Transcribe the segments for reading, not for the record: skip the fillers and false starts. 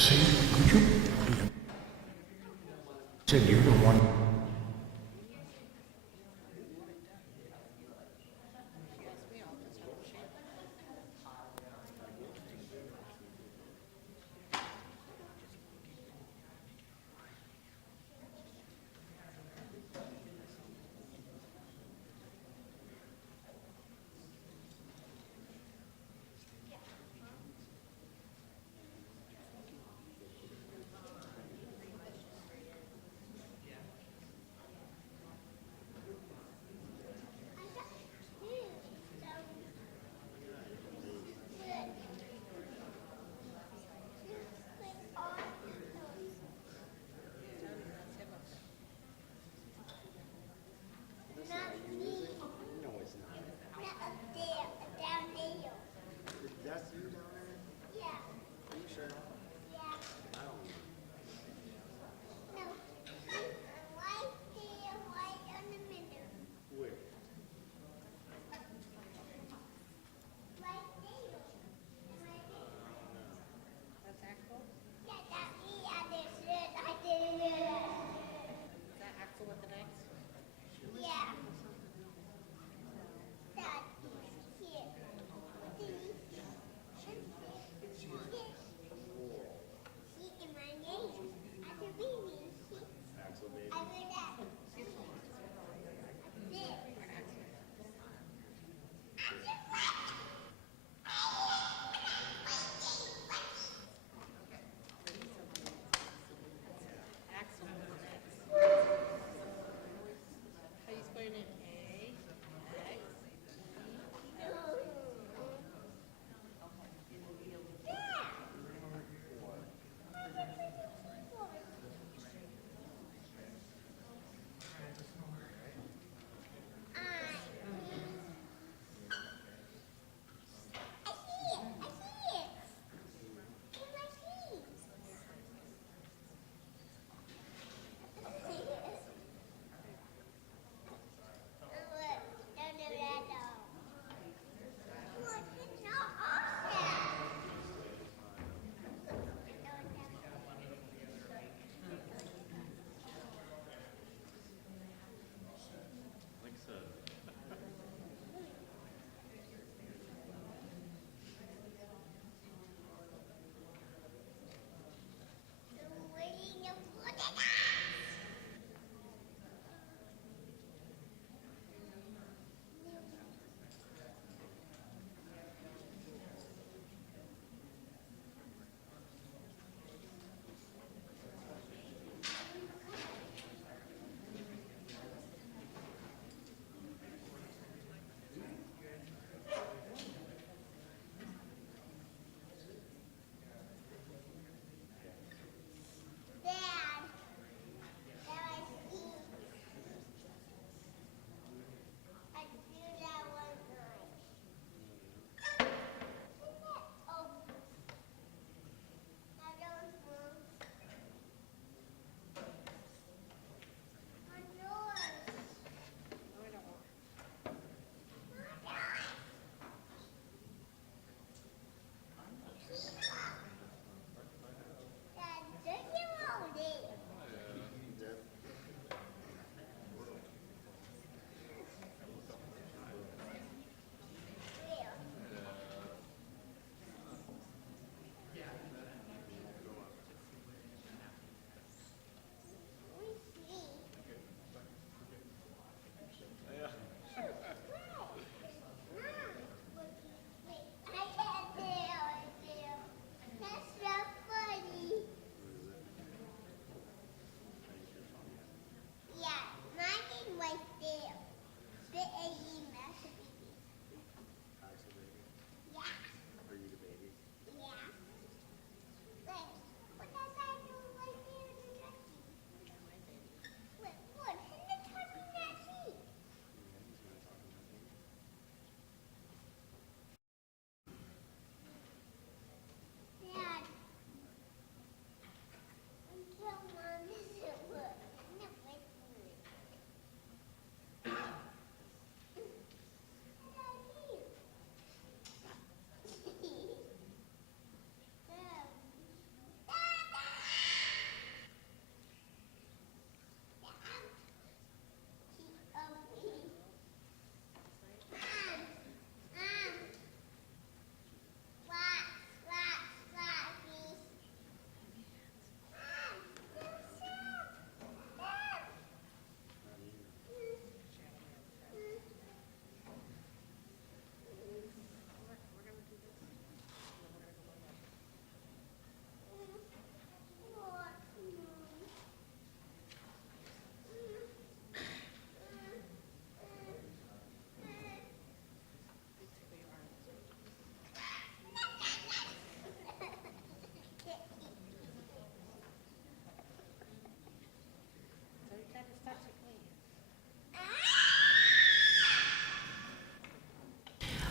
See, could you? Said you're the one.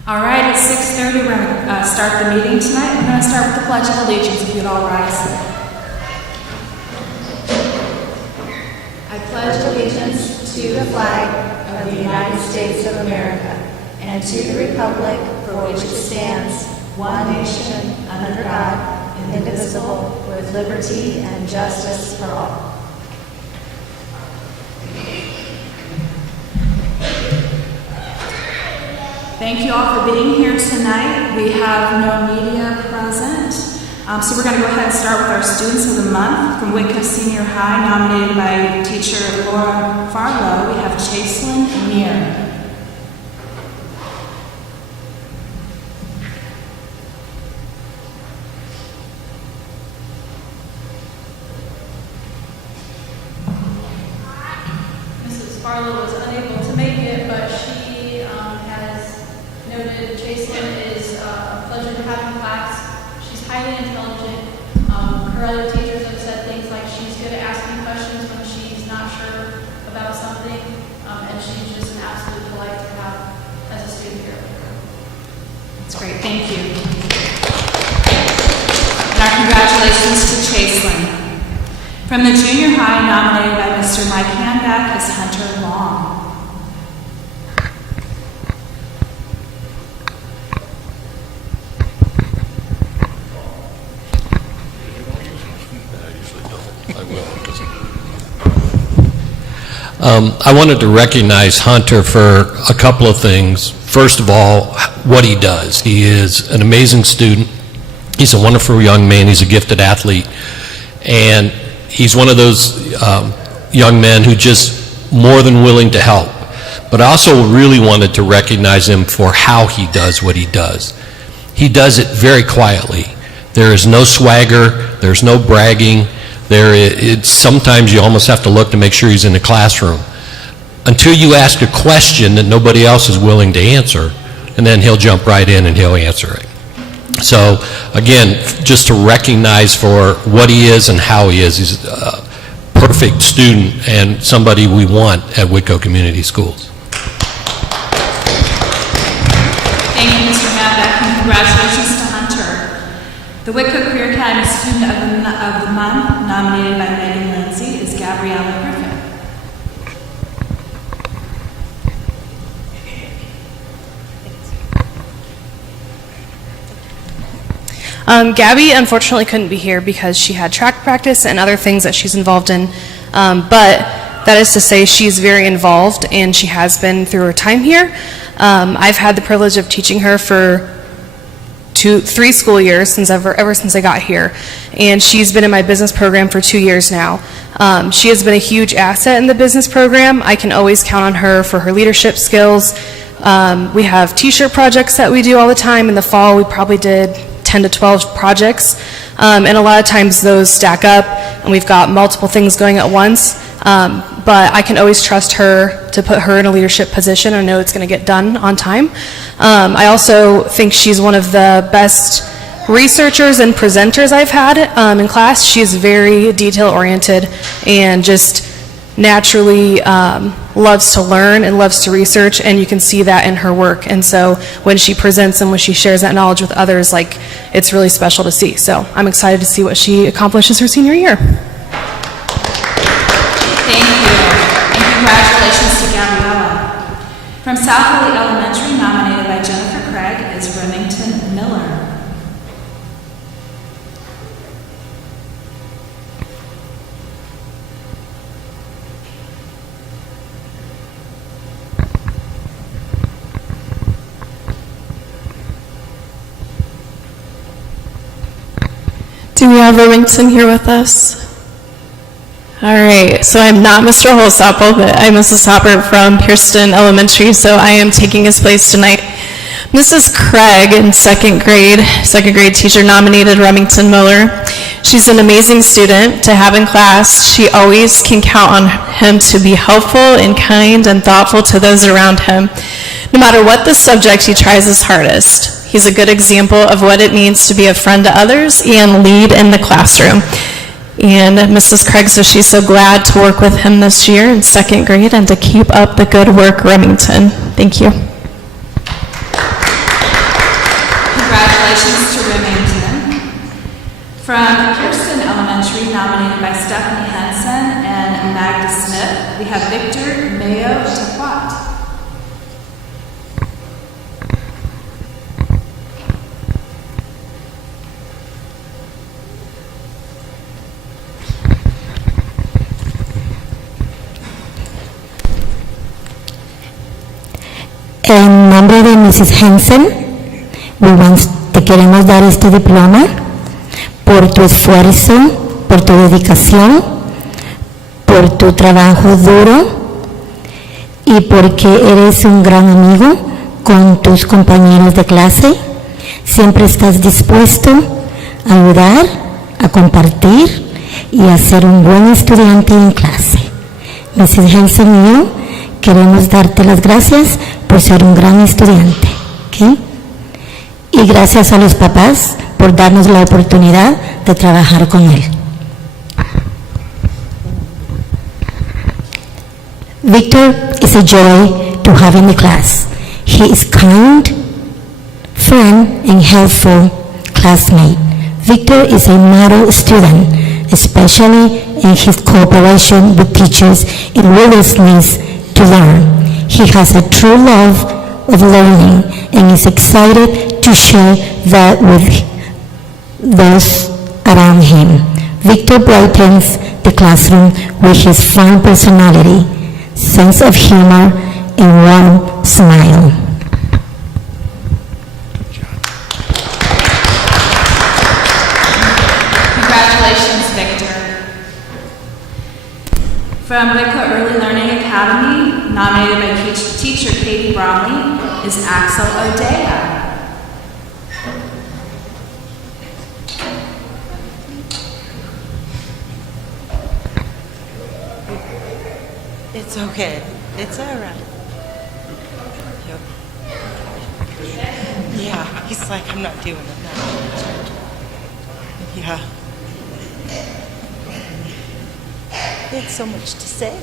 All right, it's 6:30. We're going to start the meeting tonight. We're going to start with the Pledge of Allegiance, if you'd all rise. I pledge allegiance to the flag of the United States of America and to the republic for which it stands, one nation, under God, indivisible, with liberty and justice for all. Thank you all for being here tonight. We have no media present. So we're going to go ahead and start with our Students of the Month. From Whitko Senior High, nominated by teacher Laura Farlow, we have Chaselyn Neer. Mrs. Farlow was unable to make it, but she has noted Chaselyn is a pleasure to have in class. She's highly intelligent. Her other teachers have said things like she's good at asking questions when she's not sure about something, and she's just an absolute delight to have as a student here. That's great, thank you. And our congratulations to Chaselyn. From the junior high, nominated by Mr. Mike Hanback, is Hunter Long. I wanted to recognize Hunter for a couple of things. First of all, what he does. He is an amazing student. He's a wonderful young man. He's a gifted athlete. And he's one of those young men who just more than willing to help. But I also really wanted to recognize him for how he does what he does. He does it very quietly. There is no swagger. There's no bragging. Sometimes you almost have to look to make sure he's in the classroom until you ask a question that nobody else is willing to answer, and then he'll jump right in and he'll answer it. So again, just to recognize for what he is and how he is. He's a perfect student and somebody we want at Whitko Community Schools. Thank you, Mr. Maddock, and congratulations to Hunter. The Whitko Career Academy Student of the Month, nominated by Megan Lindsay, is Gabriella Griffin. Gabby unfortunately couldn't be here because she had track practice and other things that she's involved in, but that is to say she's very involved and she has been through her time here. I've had the privilege of teaching her for 3 school years ever since I got here, and she's been in my business program for 2 years now. She has been a huge asset in the business program. I can always count on her for her leadership skills. We have t-shirt projects that we do all the time. In the fall we probably did 10 to 12 projects, and a lot of times those stack up and we've got multiple things going at once, but I can always trust her to put her in a leadership position. I know it's going to get done on time. I also think she's one of the best researchers and presenters I've had in class. She's very detail oriented and just naturally loves to learn and loves to research, and you can see that in her work. And so when she presents and when she shares that knowledge with others, it's really special to see. So I'm excited to see what she accomplishes her senior year. Thank you, and congratulations to Gabriella. From South Valley Elementary, nominated by Jennifer Craig, is Remington Miller. Do we have Remington here with us? All right, so I'm not Mr. Holsapple, but I'm Mrs. Hopper from Pierceton Elementary, so I am taking his place tonight. Mrs. Craig, in second grade teacher, nominated Remington Miller. She's an amazing student to have in class. She always can count on him to be helpful and kind and thoughtful to those around him. No matter what the subject, he tries his hardest. He's a good example of what it means to be a friend to others and lead in the classroom. And Mrs. Craig says she's so glad to work with him this year in second grade and to keep up the good work, Remington. Thank you. From Kirsten Elementary, nominated by Stephanie Henson and Magda Smith, we have Victor Mayo Tafat. En nombre de Mrs. Hansen, te queremos dar este diploma por tu esfuerzo, por tu dedicación, por tu trabajo duro y porque eres un gran amigo con tus compañeros de clase. Siempre estás dispuesto a ayudar, a compartir y a ser un buen estudiante en clase. Mrs. Hansen y yo queremos darte las gracias por ser un gran estudiante, ¿ok? Y gracias a los papás por darnos la oportunidad de trabajar con él. Victor is a joy to have in the class. He is kind, friend, and helpful classmate. Victor is a model student, especially in his cooperation with teachers and willingness to learn. He has a true love of learning and is excited to share that with those around him. Victor brightens the classroom with his fun personality, sense of humor, and warm smile. Congratulations, Victor. From Whitko Early Learning Academy, nominated by teacher Katie Bromley, is Axel O'Dea. It's okay. It's all right. Yep. Yeah, he's like, I'm not doing it now. Yeah. He had so much to say.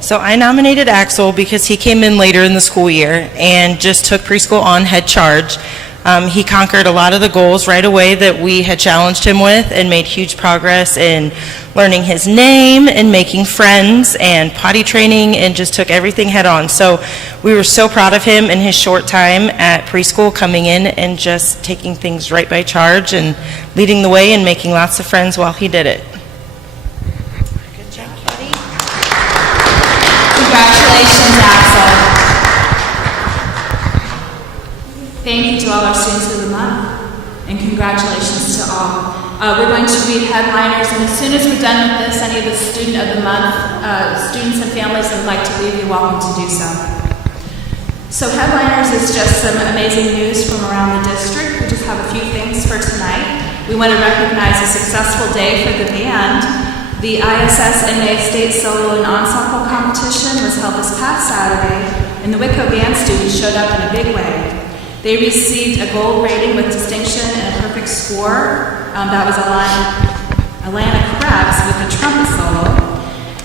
So I nominated Axel because he came in later in the school year and just took preschool on head charge. He conquered a lot of the goals right away that we had challenged him with and made huge progress in learning his name and making friends and potty training and just took everything head on. So we were so proud of him in his short time at preschool, coming in and just taking things right by charge and leading the way and making lots of friends while he did it. Good job, buddy. Congratulations, Axel. Thank you to all our students of the month, and congratulations to all. We're going to read headliners, and as soon as we're done with this, any of the student of the month, students and families that would like to leave, you're welcome to do so. So headliners is just some amazing news from around the district. We just have a few things for tonight. We want to recognize a successful day for the band. The ISSMA State Solo and Ensemble Competition was held this past Saturday, and the Whitko band students showed up in a big way. They received a gold rating with distinction and a perfect score. That was Alana Krebs with the trumpet solo.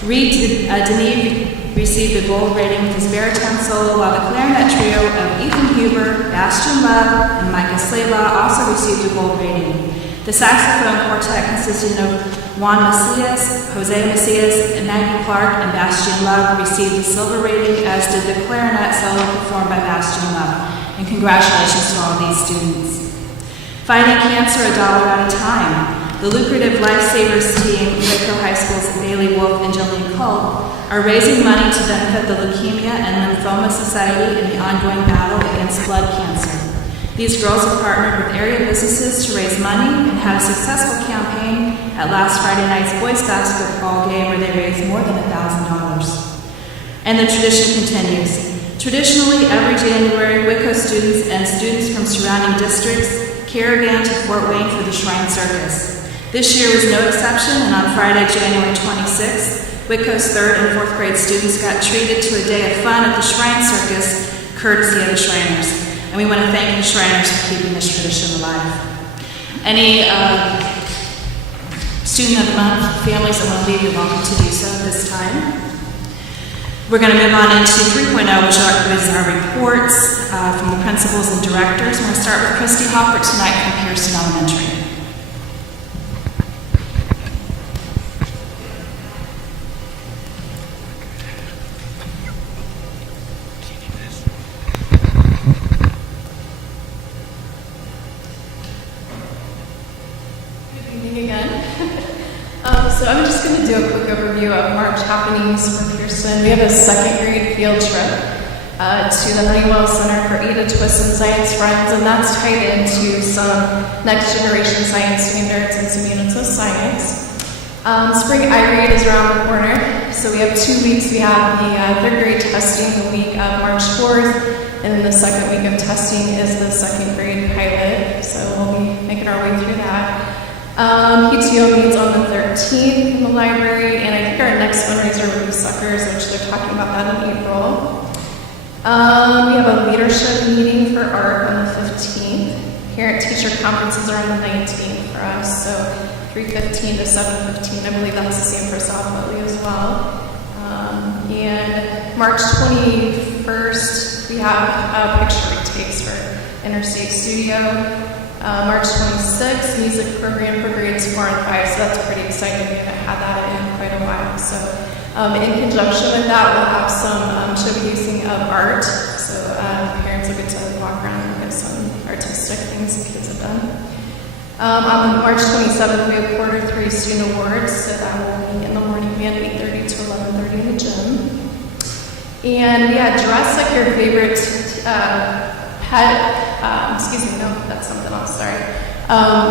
Reed Denis received a gold rating with his baritone solo, while the clarinet trio of Ethan Huber, Bastian Love, and Micah Slaybaugh also received a gold rating. The saxophone quartet consisting of Juan Macias, Jose Macias, and Maggie Clark, and Bastian Love received the silver rating, as did the clarinet solo performed by Bastian Love. And congratulations to all these students. Fighting cancer $1 at a time. The lucrative Lifesavers team, Whitko High School's Bailey Wolf and Jillian Culp, are raising money to benefit the Leukemia and Lymphoma Society in the ongoing battle against blood cancer. These girls have partnered with area businesses to raise money and had a successful campaign at last Friday night's boys basketball game, where they raised more than $1,000. And the tradition continues. Traditionally, every January, Whitko students and students from surrounding districts caravan to Fort Wayne for the Shrine Circus. This year was no exception, and on Friday, January 26th, Whitko's 3rd and 4th grade students got treated to a day of fun at the Shrine Circus, courtesy of the Shriners. And we want to thank the Shriners for keeping this tradition alive. Any student of the month, families that want to leave, you're welcome to do so at this time. We're going to move on into 3.0, which is our reports from the principals and directors. We're going to start with Christy Hopper tonight from Pearson Elementary. So I'm just going to do a quick overview of March happenings for Pearson. We have a second grade field trip to the Honeywell Center for Ada Twist and Science Friends, and that's tied into some next generation science standards and some units of science. Spring iRead is around the corner, so we have 2 weeks. We have the third grade testing the week of March 4th, and then the second week of testing is the second grade pilot, so we'll be making our way through that. PTO meets on the 13th in the library, and I think our next fundraiser will be Suckers, which they're talking about that in April. We have a leadership meeting for ARC on the 15th. Parent-teacher conferences are on the 19th for us, so 3:15 to 7:15. I believe that's the same for South Whitley as well. And March 21st, we have picture retakes for Interstate Studio. March 26th, music program for grades 4 and 5, so that's pretty exciting. We haven't had that in quite a while. So in conjunction with that, we'll have some showcasing of art. So parents will get to walk around and look at some artistic things the kids have done. On March 27th, we have quarter 3 student awards, so that will be in the morning. We have 8:30 to 11:30 in the gym. And we had dress like your favorite pet. No, that's something else, sorry.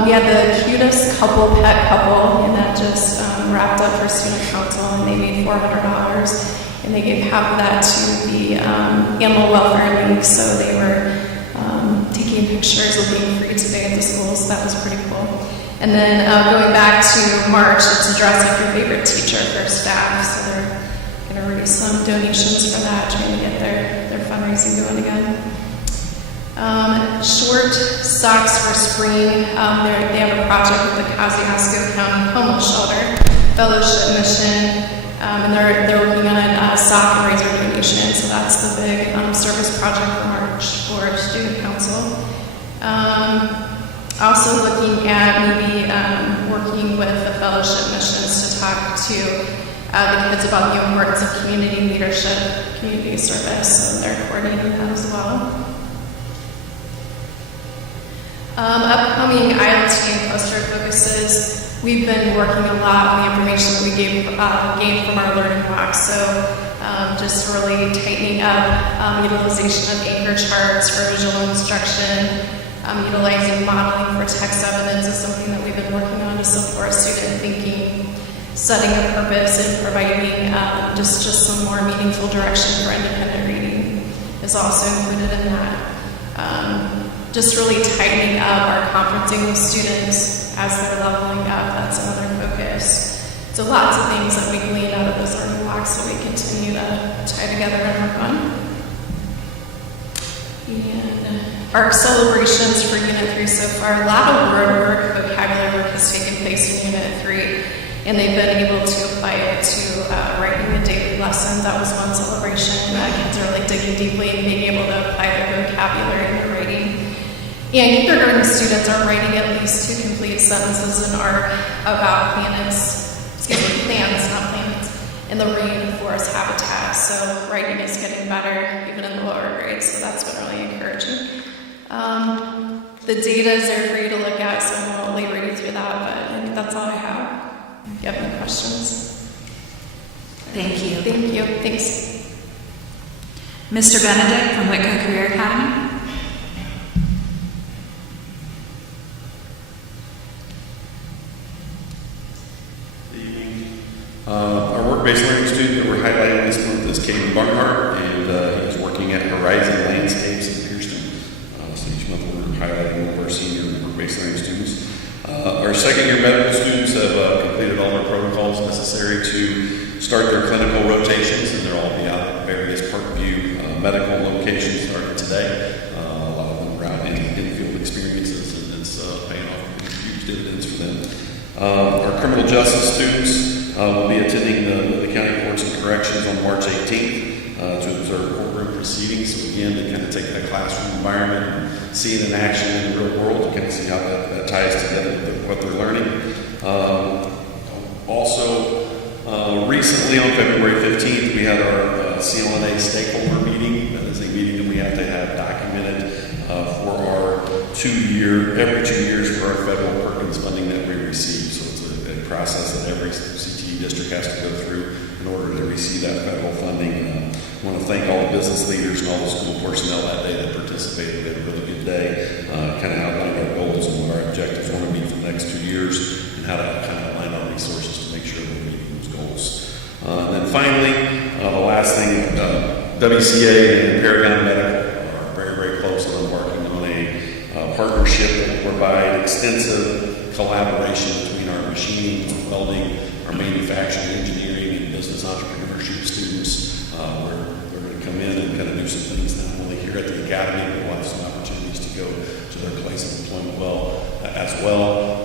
We had the cutest pet couple, and that just wrapped up for student council, and they made $400, and they gave half of that to the Animal Welfare League, so they were taking pictures of being free today at the school, so that was pretty cool. And then going back to March, it's dress like your favorite teacher for staff, so they're going to raise some donations for that, trying to get their fundraising going again. Short socks for spring. They have a project with the Kosciuszko County Homeless Shelter Fellowship Mission, and they're working on a sock and razor donation. So that's the big service project for March for Student Council. Also looking at maybe working with the fellowship missions to talk to the kids about the importance of community leadership, community service. So they're coordinating that as well. Upcoming ILT and cluster focuses, we've been working a lot on the information that we gained from our learning blocks. So just really tightening up utilization of anchor charts for visual instruction, utilizing modeling for text evidence is something that we've been working on to support student thinking, setting a purpose and providing just some more meaningful direction for independent reading is also included in that. Just really tightening up our conferencing with students as they're leveling up. That's another focus. So lots of things that we gleaned out of those learning blocks that we continue to tie together and work on. And our celebrations for Unit 3 so far, a lot of word work, vocabulary work has taken place in Unit 3, and they've been able to apply it to writing a daily lesson. That was one celebration. Kids are really digging deeply and being able to apply their vocabulary in their writing. And kindergarten students are writing at least 2 complete sentences in art about plants, not planets, in the rainforest habitat. So writing is getting better even in the lower grades, so that's been really encouraging. The data is there for you to look at, so I won't labor you through that, but I think that's all I have. If you have any questions. Thank you. Thank you. Thanks. Mr. Benedict from Whitko Career Academy. Our work-based learning student that we're highlighting this month is Caden Barnhart, and he's working at Horizon Landscapes in Pearson. So each month we're highlighting one of our senior work-based learning students. Our second-year medical students have completed all their protocols necessary to start their clinical rotations, and they'll all be out at various Parkview medical locations starting today. A lot of them are out in field experiences, and it's paying off huge dividends for them. Our criminal justice students will be attending the County Courts and Corrections on March 18th to observe courtroom proceedings. So again, to kind of take that classroom environment and see it in action in the real world, to kind of see how that ties together with what they're learning. Also, recently on February 15th, we had our CLNA stakeholder meeting. That is a meeting that we have to have documented for our every 2 years for our federal Perkins funding that we receive. So it's a process that every CTE district has to go through in order to receive that federal funding. I want to thank all the business leaders and all the school personnel that day that participated. They had a really good day, kind of outlined our goals and what our objectives want to be for the next 2 years and how to kind of align our resources to make sure we're meeting those goals. And then finally, the last thing, WCA and Paragon Medical are very, very close and embarking on a partnership that will provide extensive collaboration between our machining, welding, our manufacturing, engineering, and business entrepreneurship students, where they're going to come in and kind of do some things not only here at the academy, but we'll have some opportunities to go to their place of employment as well.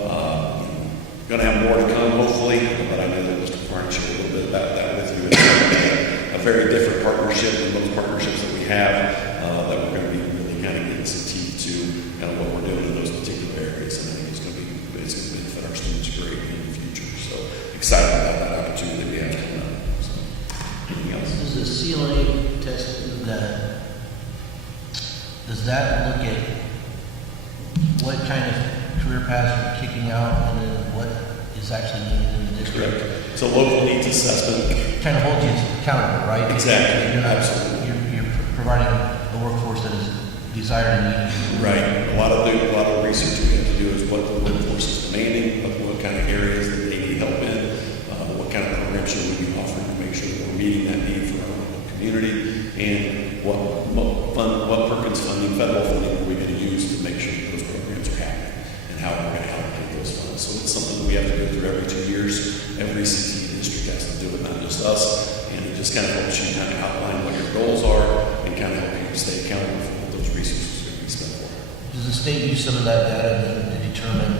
Going to have more to come, hopefully, but I know that Mr. Farn shared a little bit about that with you. It's a very different partnership than most partnerships that we have, that we're going to be really kind of getting some teeth to kind of what we're doing in those particular areas. And I think it's going to benefit our students greatly in the future. So excited about that opportunity that we have coming up. So, anything else? Does the CLA test, does that look at what kind of career paths are kicking out and then what is actually needed in the district? Correct. It's a local needs assessment. Kind of holds you accountable, right? Exactly. Absolutely. You're providing the workforce that is desired and needed. Right. A lot of research we have to do is what the workforce is demanding, what kind of areas that they need help in, what kind of programs should we be offering to make sure that we're meeting that need for our local community, and what Perkins funding, federal funding, are we going to use to make sure that those programs are happening, and how we're going to allocate those funds. So it's something that we have to go through every 2 years. Every CTE district has to do it, not just us, and it just kind of helps you kind of outline what your goals are and kind of help you stay accountable for what those resources are going to be spent for. Does the state use some of that data to determine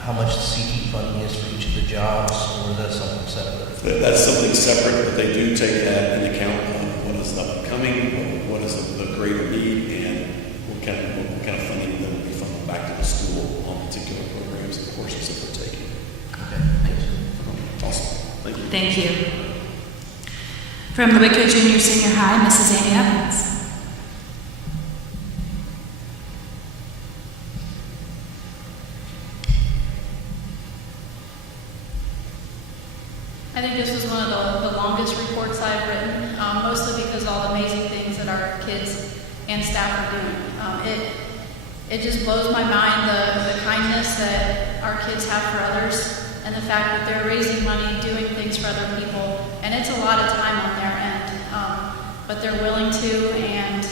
how much the CTE funding is for each of the jobs, or is that something separate? That's something separate, but they do take that into account on what is upcoming, what is the greater need, and what kind of funding that will be funneled back to the school on particular programs and courses that we're taking. Okay, thanks. Awesome. Thank you. Thank you. From the Whitko Junior Senior High, Mrs. Amy Evans. I think this was one of the longest reports I've written, mostly because of all the amazing things that our kids and staff are doing. It just blows my mind the kindness that our kids have for others, and the fact that they're raising money, doing things for other people, and it's a lot of time on their end, but they're willing to, and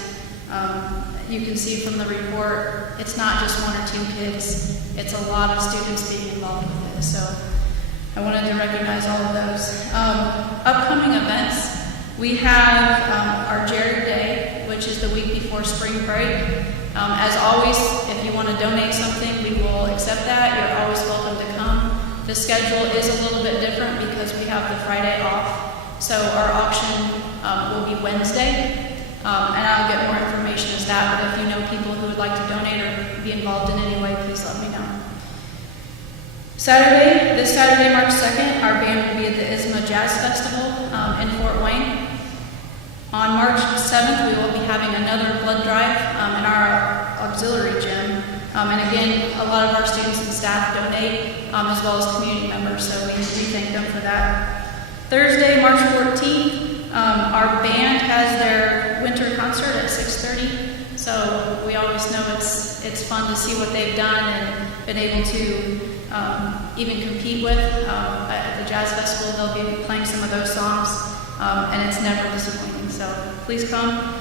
you can see from the report, it's not just 1 or 2 kids, it's a lot of students being involved with it. So I wanted to recognize all of those. Upcoming events, we have our Jared Day, which is the week before spring break. As always, if you want to donate something, we will accept that. You're always welcome to come. The schedule is a little bit different because we have the Friday off. So our auction will be Wednesday, and I'll get more information as that. But if you know people who would like to donate or be involved in any way, please let me know. This Saturday, March 2nd, our band will be at the ISMA Jazz Festival in Fort Wayne. On March 7th, we will be having another blood drive in our auxiliary gym. And again, a lot of our students and staff donate, as well as community members, so we thank them for that. Thursday, March 14th, our band has their winter concert at 6:30. So we always know it's fun to see what they've done and been able to even compete with. At the Jazz Festival, they'll be playing some of those songs, and it's never disappointing. So please come.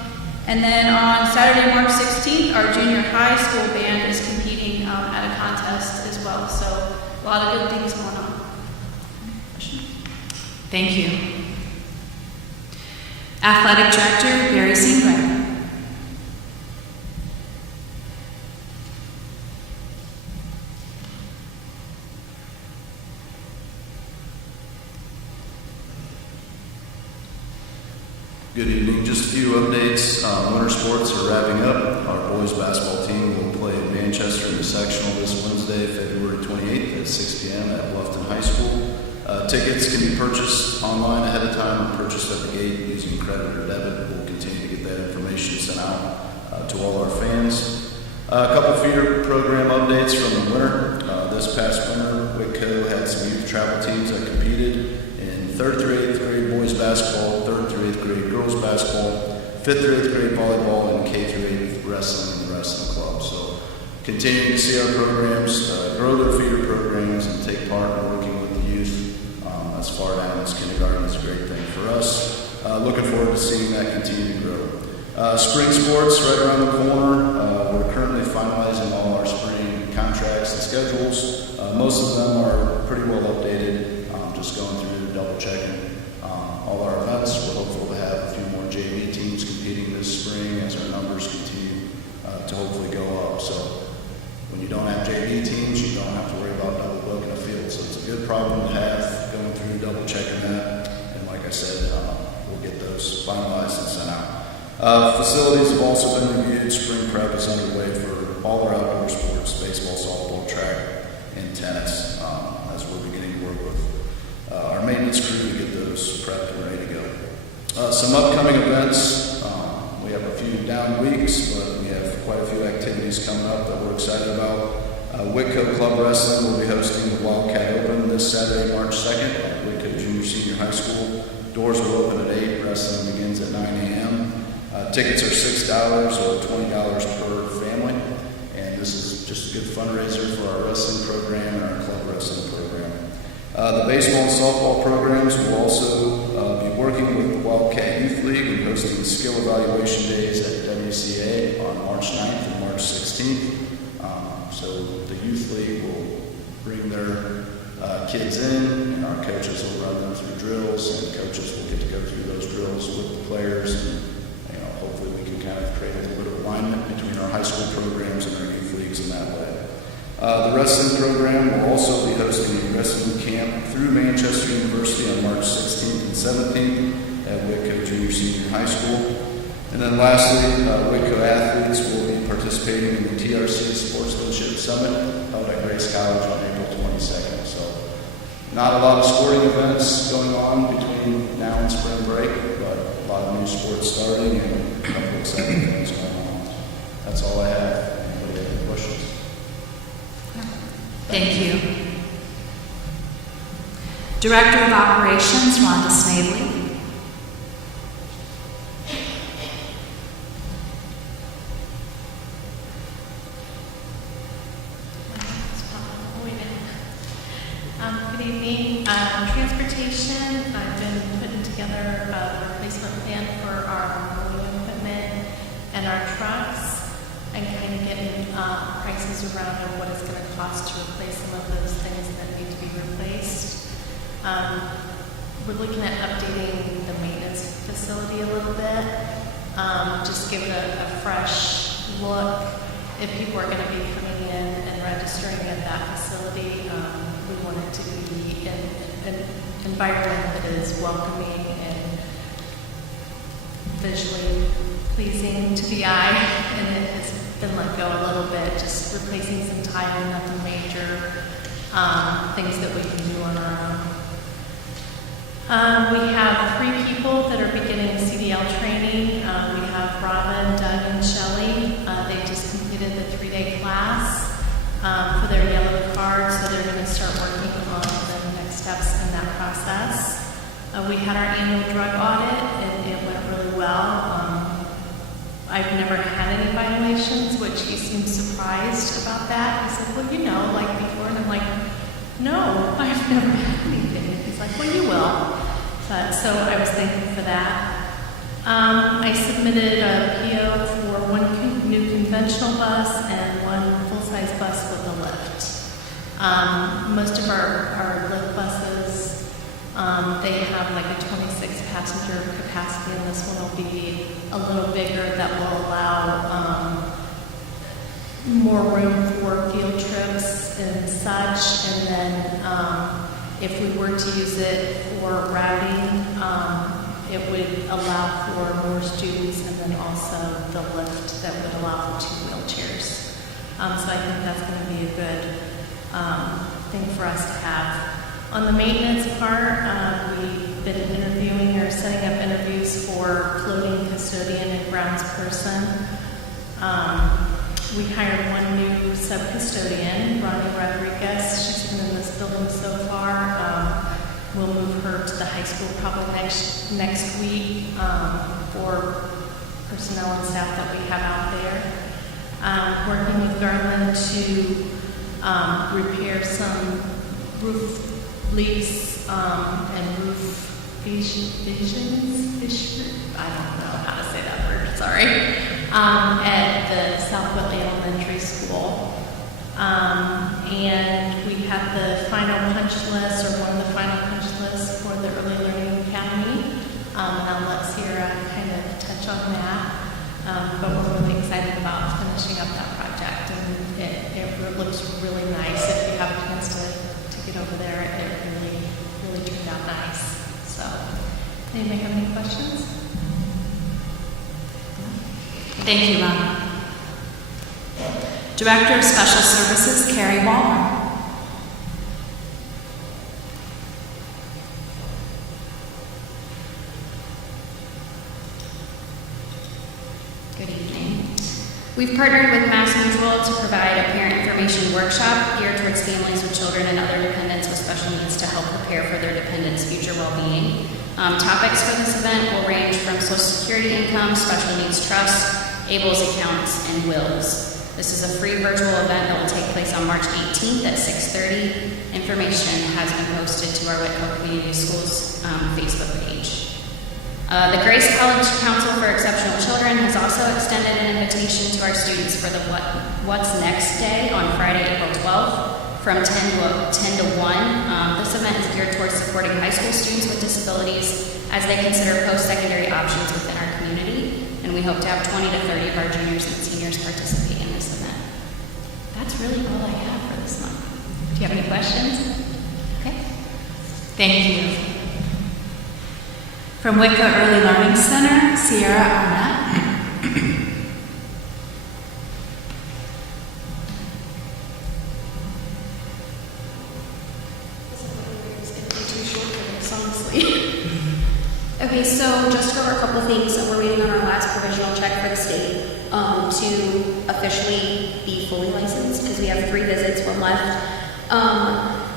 And then on Saturday, March 16th, our junior high school band is competing at a contest as well. So a lot of good things going on. Thank you. Athletic Director, Barry Sinclair. Good evening. Just a few updates. Winter sports are wrapping up. Our boys basketball team will play at Manchester in the sectional this Wednesday, February 28th at 6 p.m. at Bluffton High School. Tickets can be purchased online ahead of time or purchased at the gate using credit or debit. We'll continue to get that information sent out to all our fans. A couple feeder program updates from the winter. This past winter, Whitko had some youth travel teams that competed in 3rd through 8th grade boys basketball, 3rd through 8th grade girls basketball, 5th through 8th grade volleyball, and K through 8th wrestling and the wrestling club. So continuing to see our programs grow their feeder programs and take part in working with the youth as far down as kindergarten is a great thing for us. Looking forward to seeing that continue to grow. Spring sports right around the corner. We're currently finalizing all our spring contracts and schedules. Most of them are pretty well updated. Just going through, double checking all our events. We're hopeful to have a few more JV teams competing this spring as our numbers continue to hopefully go up. So when you don't have JV teams, you don't have to worry about double booking a field. So it's a good problem to have, going through, double checking that. And like I said, we'll get those finalized and sent out. Facilities have also been reviewed. Spring prep is underway for all our outdoor sports, baseball, softball, track, and tennis, as we're beginning to work with our maintenance crew to get those prepped and ready to go. Some upcoming events. We have a few down weeks, but we have quite a few activities coming up that we're excited about. Whitko Club Wrestling will be hosting the Wildcat Open this Saturday, March 2nd at Whitko Junior Senior High School. Doors will open at 8. Wrestling begins at 9 a.m. Tickets are $6 or $20 per family, and this is just a good fundraiser for our wrestling program and our club wrestling program. The baseball and softball programs will also be working with the Wildcat Youth League and hosting skill evaluation days at WCA on March 9th and March 16th. So the youth league will bring their kids in, and our coaches will run them through drills, and coaches will get to go through those drills with the players. And hopefully we can kind of create a little bit of alignment between our high school programs and our youth leagues in that way. The wrestling program will also be hosting a wrestling camp through Manchester University on March 16th and 17th at Whitko Junior Senior High School. And then lastly, Whitko athletes will be participating in the TRC Sportsmanship Summit held at Grace College on April 22nd. So not a lot of sporting events going on between now and spring break, but a lot of new sports starting and a couple of exciting things going on. That's all I have. Anybody have any questions? Thank you. Director of Operations, Rhonda Snavely. Good evening. Transportation, I've been putting together a replacement plan for our mowing equipment and our trucks, and kind of getting prices around on what it's going to cost to replace some of those things that need to be replaced. We're looking at updating the maintenance facility a little bit, just give it a fresh look. If people are going to be coming in and registering at that facility, we want it to be an environment that is welcoming and visually pleasing to the eye, and it has been let go a little bit, just replacing some tile, nothing major, things that we can do on our own. We have 3 people that are beginning CDL training. We have Robin, Doug, and Shelley. They just completed the 3-day class for their yellow card, so they're going to start working on the next steps in that process. We had our annual drug audit, and it went really well. I've never had any violations, which he seemed surprised about that. He said, well, like before, and I'm like, no, I've never had anything. He's like, well, you will. So I was thankful for that. I submitted a PO for 1 new conventional bus and 1 full-size bus with a lift. Most of our lift buses, they have like a 26-passenger capacity, and this one will be a little bigger that will allow more room for field trips and such. And then if we were to use it for routing, it would allow for more students, and then also the lift that would allow for 2 wheelchairs. So I think that's going to be a good thing for us to have. On the maintenance part, we've been interviewing or setting up interviews for floating custodian and grounds person. We hired one new sub-custodian, Ronnie Rodriguez. She's been in this building so far. We'll move her to the high school probably next week for personnel and staff that we have out there. Working with Garland to repair some roof leaks and roof fissures. I don't know how to say that word, sorry. At the South Whitley Elementary School. And we have the final punch list, or one of the final punch lists for the Early Learning Academy. And I'll let Sierra kind of touch on that. But we're really excited about finishing up that project, and it looks really nice. If you have a chance to get over there, it really turned out nice. So, anybody have any questions? Thank you, Ron. Director of Special Services, Carrie Walmer. Good evening. We've partnered with Mass Mutual to provide a parent information workshop geared towards families with children and other dependents with special needs to help prepare for their dependents' future well-being. Topics for this event will range from Social Security income, special needs trusts, ABLES accounts, and wills. This is a free virtual event that will take place on March 18th at 6:30. Information has been posted to our Whitko Community Schools Facebook page. The Grace College Council for Exceptional Children has also extended an invitation to our students for the What's Next Day on Friday, April 12th from 10 to 1. This event is geared towards supporting high school students with disabilities as they consider post-secondary options within our community. And we hope to have 20 to 30 of our juniors and seniors participate in this event. That's really all I have for this month. Do you have any questions? Okay. Thank you. From Whitko Early Learning Center, Sierra Arnett. Okay, so just to go over a couple of things, we're waiting on our last provisional check for the state to officially be fully licensed, because we have 3 visits, 1 left.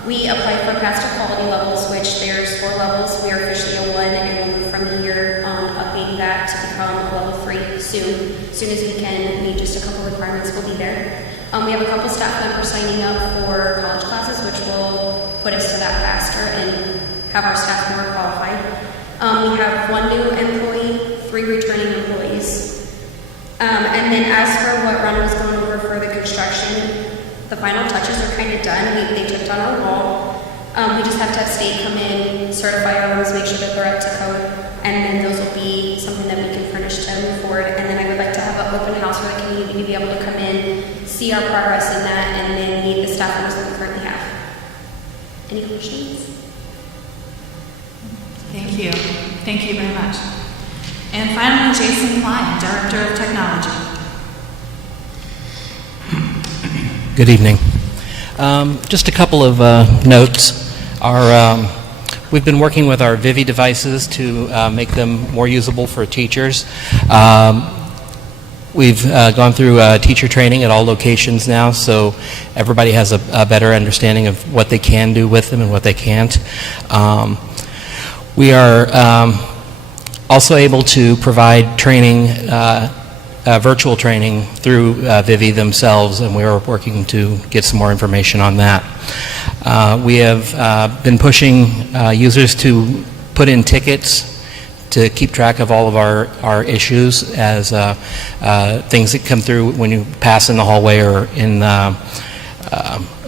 We applied for pastor quality levels, which there's 4 levels. We are officially a 1, and we'll move from here updating that to become a level 3 soon. As soon as we can meet just a couple of requirements, we'll be there. We have a couple staff members signing up for college classes, which will put us to that faster and have our staff more qualified. We have 1 new employee, 3 returning employees. And then as for what Ron was going over for the construction, the final touches are kind of done. They took down our wall. We just have to have state come in, certify our rooms, make sure that they're up to code, and then those will be something that we can furnish to move forward. And then I would like to have an open house for the community to be able to come in, see our progress in that, and then meet the staff members that we currently have. Any questions? Thank you. Thank you very much. And finally, Jason Klein, Director of Technology. Good evening. Just a couple of notes. We've been working with our Vivi devices to make them more usable for teachers. We've gone through teacher training at all locations now, so everybody has a better understanding of what they can do with them and what they can't. We are also able to provide training, virtual training through Vivi themselves, and we are working to get some more information on that. We have been pushing users to put in tickets to keep track of all of our issues, as things that come through when you pass in the hallway or in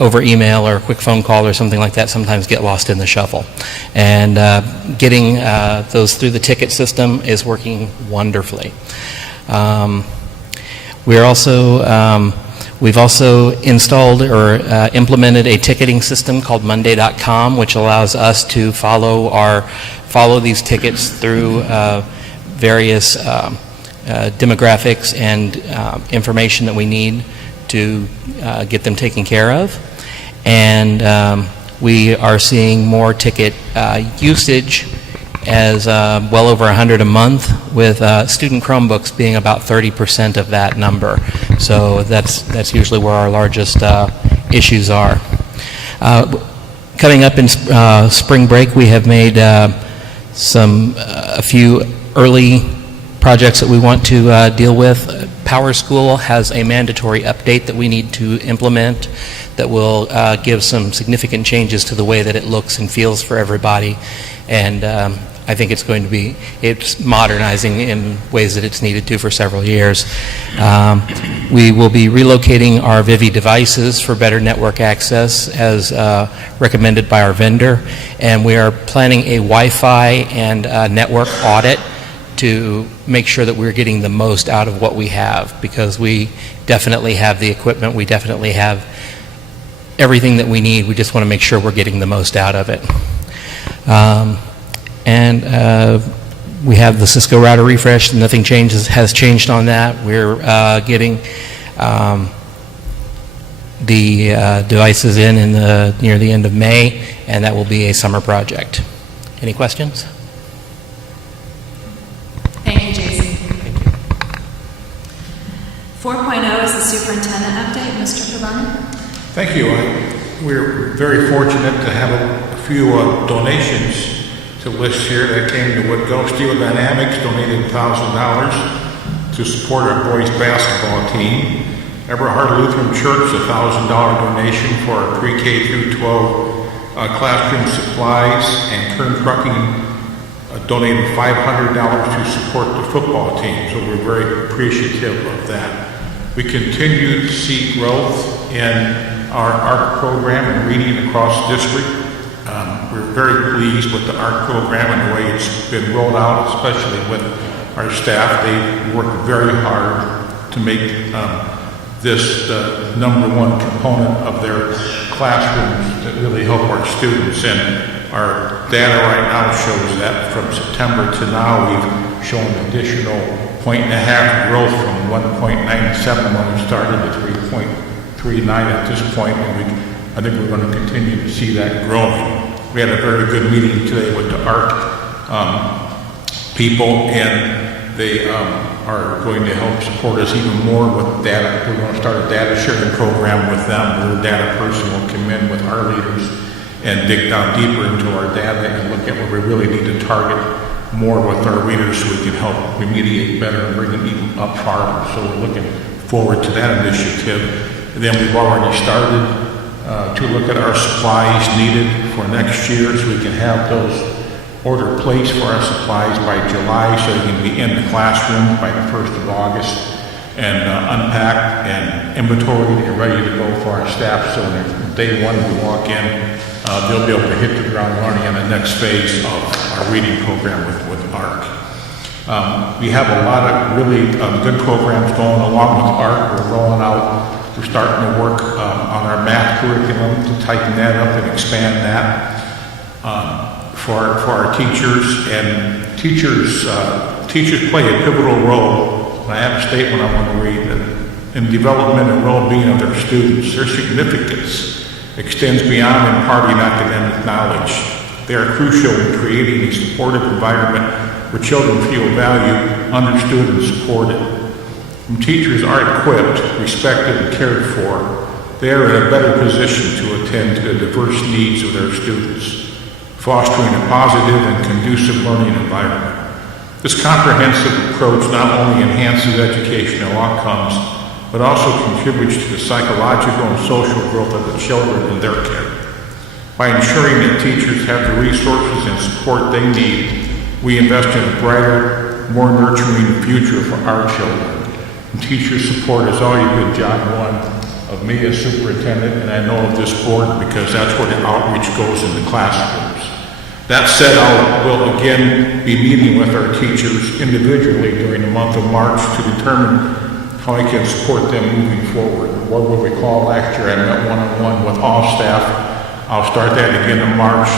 over email or a quick phone call or something like that sometimes get lost in the shuffle. And getting those through the ticket system is working wonderfully. We are also We've also installed or implemented a ticketing system called Monday.com, which allows us to follow these tickets through various demographics and information that we need to get them taken care of. And we are seeing more ticket usage as well over 100 a month, with student Chromebooks being about 30% of that number. So that's usually where our largest issues are. Coming up in spring break, we have made a few early projects that we want to deal with. Power School has a mandatory update that we need to implement that will give some significant changes to the way that it looks and feels for everybody. And I think it's modernizing in ways that it's needed to for several years. We will be relocating our Vivi devices for better network access as recommended by our vendor, and we are planning a Wi-Fi and network audit to make sure that we're getting the most out of what we have, because we definitely have the equipment, we definitely have everything that we need. We just want to make sure we're getting the most out of it. We have the Cisco router refresh. Nothing has changed on that. We're getting the devices in near the end of May, and that will be a summer project. Any questions? Thank you, Jason. 4.0 is the superintendent update. Mr. Pavani? Thank you. We're very fortunate to have a few donations to list here that came to Whitko. Steel Dynamics donated $1,000 to support our boys basketball team. Eberhard Lutheran Church, $1,000 donation for our pre-K through 12 classroom supplies, and Kern Trucking donated $500 to support the football team. So we're very appreciative of that. We continue to see growth in our art program and reading across the district. We're very pleased with the art program and the way it's been rolled out, especially with our staff. They worked very hard to make this the number one component of their classrooms that really help our students. And our data right now shows that from September to now, we've shown additional 1.5 growth from 1.97 when we started to 3.39 at this point, and I think we're going to continue to see that growing. We had a very good meeting today with the ARC people, and they are going to help support us even more with data. We're going to start a data sharing program with them, where the data person will come in with our leaders and dig down deeper into our data and look at where we really need to target more with our readers so we can help remediate better and bring them even up farther. So we're looking forward to that initiative. And then we've already started to look at our supplies needed for next year, so we can have those order placed for our supplies by July, so they can be in the classroom by the 1st of August and unpacked and inventoried and ready to go for our staff. So when day one we walk in, they'll be able to hit the ground running on the next phase of our reading program with ARC. We have a lot of really good programs going along with ARC. We're starting to work on our math curriculum to tighten that up and expand that for our teachers. And teachers play a pivotal role. And I have a statement I want to read that in development and well-being of their students. Their significance extends beyond imparting academic knowledge. They are crucial in creating a supportive environment where children feel valued, understood, and supported. When teachers are equipped, respected, and cared for, they are in a better position to attend to the diverse needs of their students, fostering a positive and conducive learning environment. This comprehensive approach not only enhances educational outcomes, but also contributes to the psychological and social growth of the children in their care. By ensuring that teachers have the resources and support they need, we invest in a brighter, more nurturing future for our children. And teacher support has always been job one of me as superintendent, and I know of this board because that's where the outreach goes in the classrooms. That said, we'll again be meeting with our teachers individually during the month of March to determine how I can support them moving forward. What will recall last year, I met one-on-one with all staff. I'll start that again in March.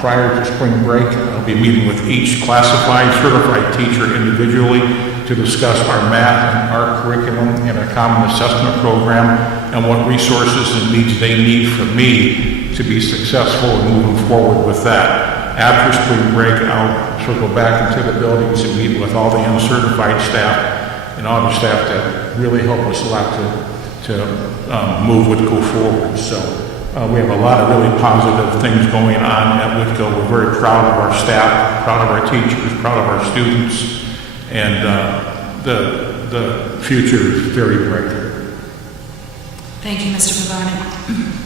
Prior to spring break, I'll be meeting with each classified, certified teacher individually to discuss our math and art curriculum and our common assessment program and what resources and needs they need from me to be successful in moving forward with that. After spring break, I'll circle back into the buildings and meet with all the uncertified staff and all the staff that really help us a lot to move Whitko forward. So we have a lot of really positive things going on at Whitko. We're very proud of our staff, proud of our teachers, proud of our students, and the future is very bright. Thank you, Mr. Pavarnik.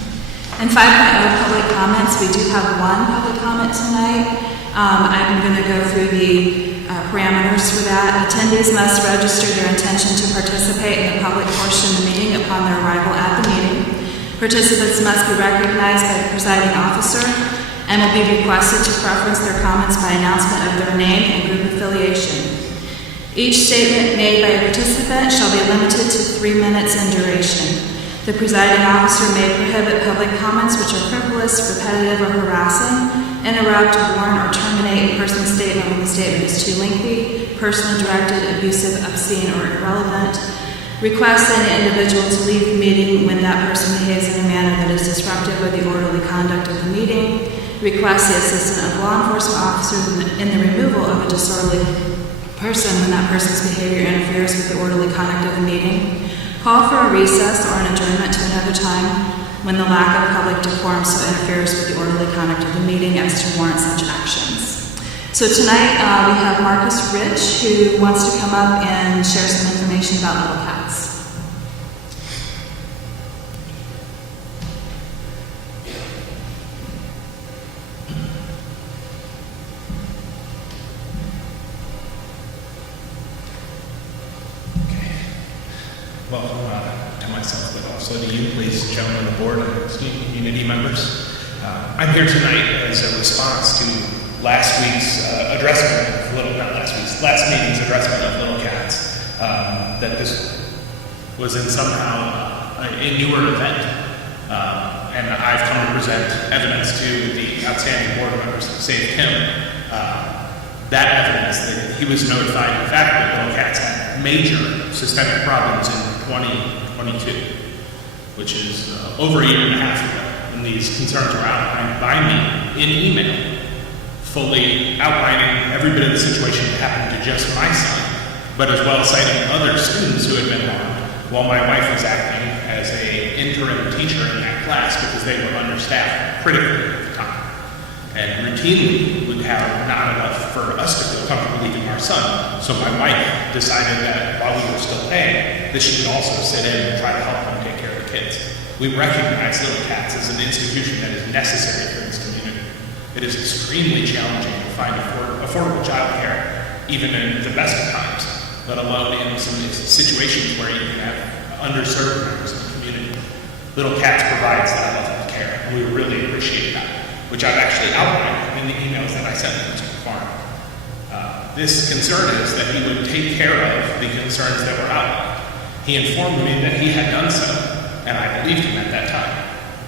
And 5.0 public comments. We do have one public comment tonight. I'm going to go through the parameters for that. Attendees must register their intention to participate in the public portion of the meeting upon their arrival at the meeting. Participants must be recognized by the presiding officer and will be requested to preference their comments by announcement of their name and group affiliation. Each statement made by a participant shall be limited to 3 minutes in duration. The presiding officer may prohibit public comments which are frivolous, repetitive, or harassing, interrupt, warn, or terminate a person's statement when the statement is too lengthy, personally directed, abusive, obscene, or irrelevant. Request any individual to leave the meeting when that person behaves in a manner that is disruptive of the orderly conduct of the meeting. Request the assistance of law enforcement officers in the removal of a disorderly person when that person's behavior interferes with the orderly conduct of the meeting. Call for a recess or an adjournment to another time when the lack of public decorum so interferes with the orderly conduct of the meeting as to warrant such actions. So tonight we have Marcus Rich, who wants to come up and share some information about Little Cats. Welcome to myself, but also to you, ladies and gentlemen of the board and student community members. I'm here tonight as a response to last meeting's addressment of Little Cats. That this was in somehow a newer event, and I've come to present evidence to the outstanding board members who saved him. That evidence that he was notified, in fact, that Little Cats had major systemic problems in 2022, which is over a year and a half ago, when these concerns were outlined by me in email, fully outlining every bit of the situation that happened to just my son, but as well citing other students who had been harmed, while my wife was acting as an interim teacher in that class because they were understaffed critically at the time. And routinely would have not enough for us to feel comfortable leaving our son. So my wife decided that while we were still paying, that she could also sit in and try to help them take care of the kids. We recognize Little Cats as an institution that is necessary for this community. It is extremely challenging to find affordable child care, even in the best of times, let alone in some situations where you can have underserved members of the community. Little Cats provides that level of care, and we really appreciate that, which I've actually outlined in the emails that I sent to Mr. Farm. This concern is that he would take care of the concerns that were outlined. He informed me that he had done so, and I believed him at that time.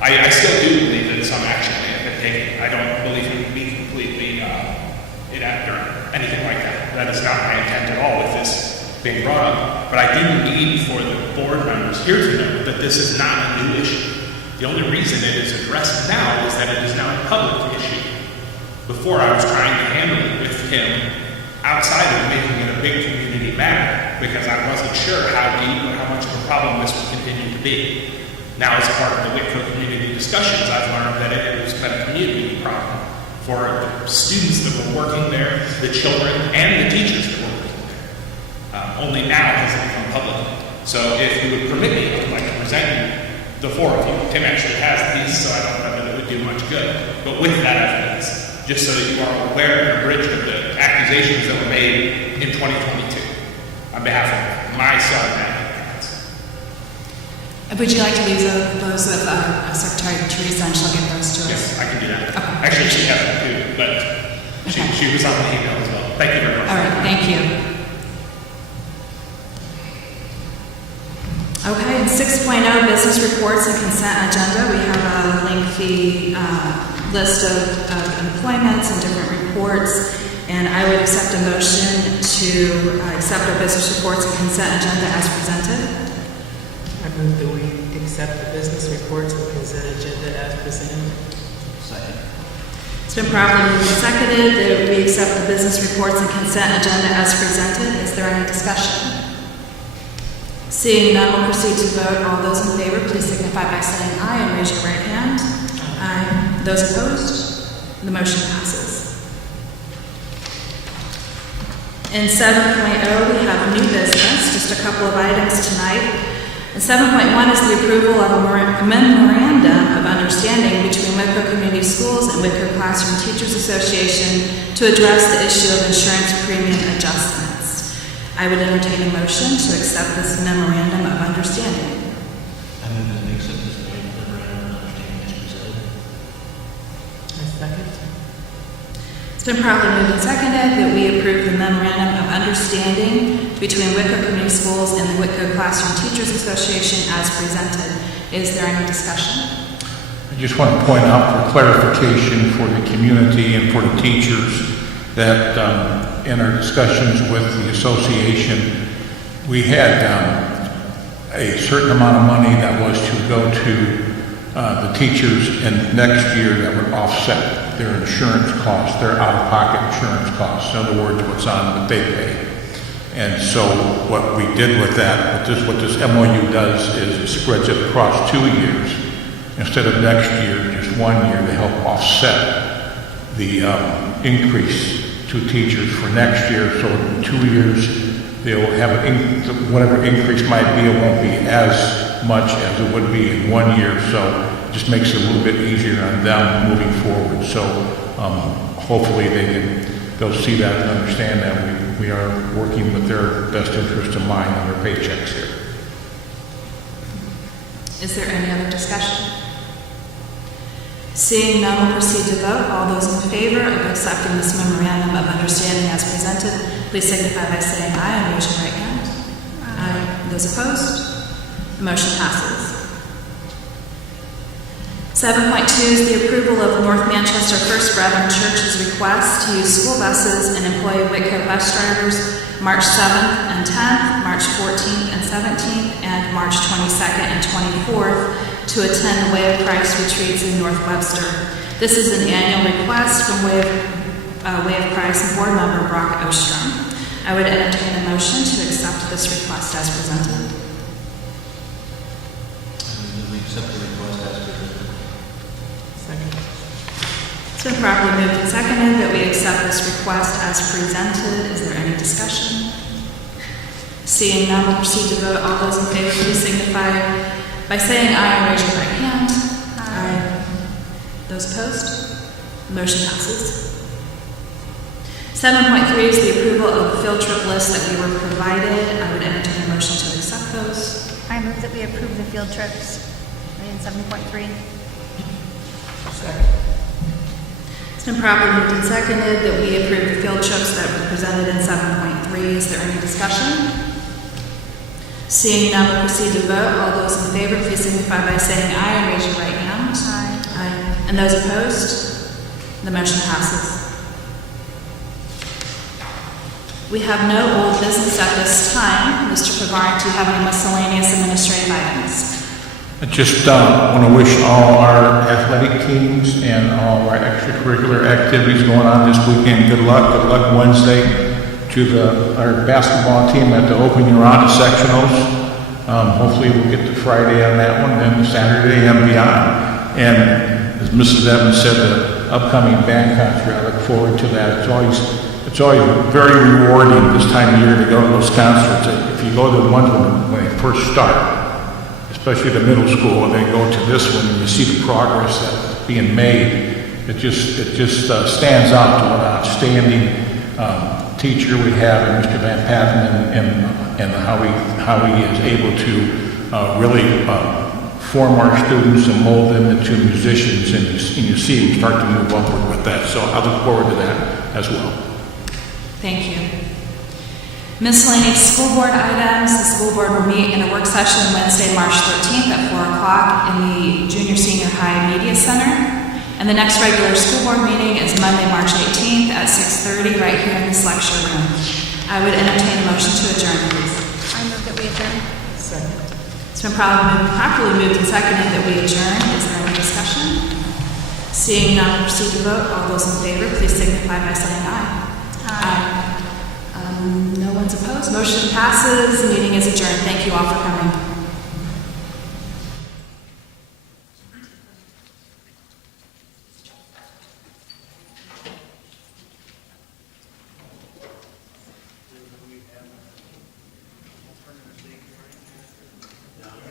I still do believe that some action may have been taken. I don't believe he would be completely inept or anything like that. That is not my intent at all with this being brought up. But I do need for the board members here to know that this is not a new issue. The only reason it is addressed now is that it is now a public issue. Before, I was trying to handle it with him outside of making it a big community matter because I wasn't sure how deep or how much of a problem this would continue to be. Now, as part of the Whitko community discussions, I've learned that it has been a community problem for the students that were working there, the children, and the teachers that were working there. Only now has it become public. So if you would permit me, I would like to present you the four of you. Tim actually has these, so I don't know that it would do much good. But with that evidence, just so that you are aware and abridged of the accusations that were made in 2022 on behalf of my son and Little Cats. Would you like to leave those with Secretary Teresa, and she'll get those to us? Yes, I can do that. Okay. Actually, she has them too, but she was on the email as well. Thank you very much. All right, thank you. 6.0, business reports and consent agenda. We have a lengthy list of employments and different reports, and I would accept a motion to accept our business reports and consent agenda as presented. I move that we accept the business reports and consent agenda as presented. Second. It's been properly moved and seconded that we accept the business reports and consent agenda as presented. Is there any discussion? Seeing none, we'll proceed to vote. All those in favor, please signify by saying aye and raise your right hand. Aye. Those opposed? The motion passes. In 7.0, we have new business, just a couple of items tonight. And 7.1 is the approval of a memorandum of understanding between Whitko Community Schools and Whitko Classroom Teachers Association to address the issue of insurance premium adjustments. I would entertain a motion to accept this memorandum of understanding. I move that we accept this memorandum of understanding as presented. I second. It's been properly moved and seconded that we approve the memorandum of understanding between Whitko Community Schools and the Whitko Classroom Teachers Association as presented. Is there any discussion? I just want to point out for clarification for the community and for the teachers that in our discussions with the association, we had a certain amount of money that was to go to the teachers in next year that would offset their insurance costs, their out-of-pocket insurance costs. In other words, what's on what they pay. And so what we did with that, what this MOU does is it spreads it across 2 years instead of next year, just 1 year to help offset the increase to teachers for next year. So in 2 years, they'll have whatever increase might be, it won't be as much as it would be in 1 year. So it just makes it a little bit easier on them moving forward. So hopefully they'll see that and understand that we are working with their best interest in mind on their paychecks here. Is there any other discussion? Seeing none, we'll proceed to vote. All those in favor of accepting this memorandum of understanding as presented, please signify by saying aye and raise your right hand. Aye. Those opposed? The motion passes. 7.2 is the approval of North Manchester First Brethren Church's request to use school buses and employ Whitko bus drivers March 7th and 10th, March 14th and 17th, and March 22nd and 24th to attend Way of Christ retreats in North Webster. This is an annual request from Way of Christ board member Brock Ostrom. I would entertain a motion to accept this request as presented. I move that we accept the request as presented. Second. It's been properly moved and seconded that we accept this request as presented. Is there any discussion? Seeing none, we'll proceed to vote. All those in favor, please signify by saying aye and raise your right hand. Aye. Those opposed? The motion passes. 7.3 is the approval of the field trip list that we were provided. I would entertain a motion to accept those. I move that we approve the field trips in 7.3. Second. It's been properly moved and seconded that we approve the field trips that were presented in 7.3. Is there any discussion? Seeing none, we'll proceed to vote. All those in favor, please signify by saying aye and raise your right hand. Aye. Aye. And those opposed? The motion passes. We have no old business at this time. Mr. Pavarn, do you have any miscellaneous administrative items? I just want to wish all our athletic teams and all our extracurricular activities going on this weekend good luck. Good luck Wednesday to our basketball team at the Open Urana sectionals. Hopefully we'll get to Friday on that one, then Saturday and beyond. And as Mrs. Evans said, the upcoming band concert, I look forward to that. It's always very rewarding this time of year to go to those concerts. If you go to the ones when they first start, especially the middle school, and then go to this one and you see the progress that's being made, it just stands out to what an outstanding teacher we have in Mr. Van Patten and how he is able to really form our students and mold them into musicians, and you see them start to move upward with that. So I look forward to that as well. Thank you. Miscellaneous school board items. The school board will meet in a work session Wednesday, March 13th at 4 o'clock in the Junior Senior High Media Center. And the next regular school board meeting is Monday, March 18th at 6:30 right here in this lecture room. I would entertain a motion to adjourn, please. I move that we adjourn. Second. It's been properly moved and seconded that we adjourn. Is there any discussion? Seeing none, proceed to vote. All those in favor, please signify by saying aye. Aye. No one's opposed. Motion passes. Meeting is adjourned. Thank you all for coming.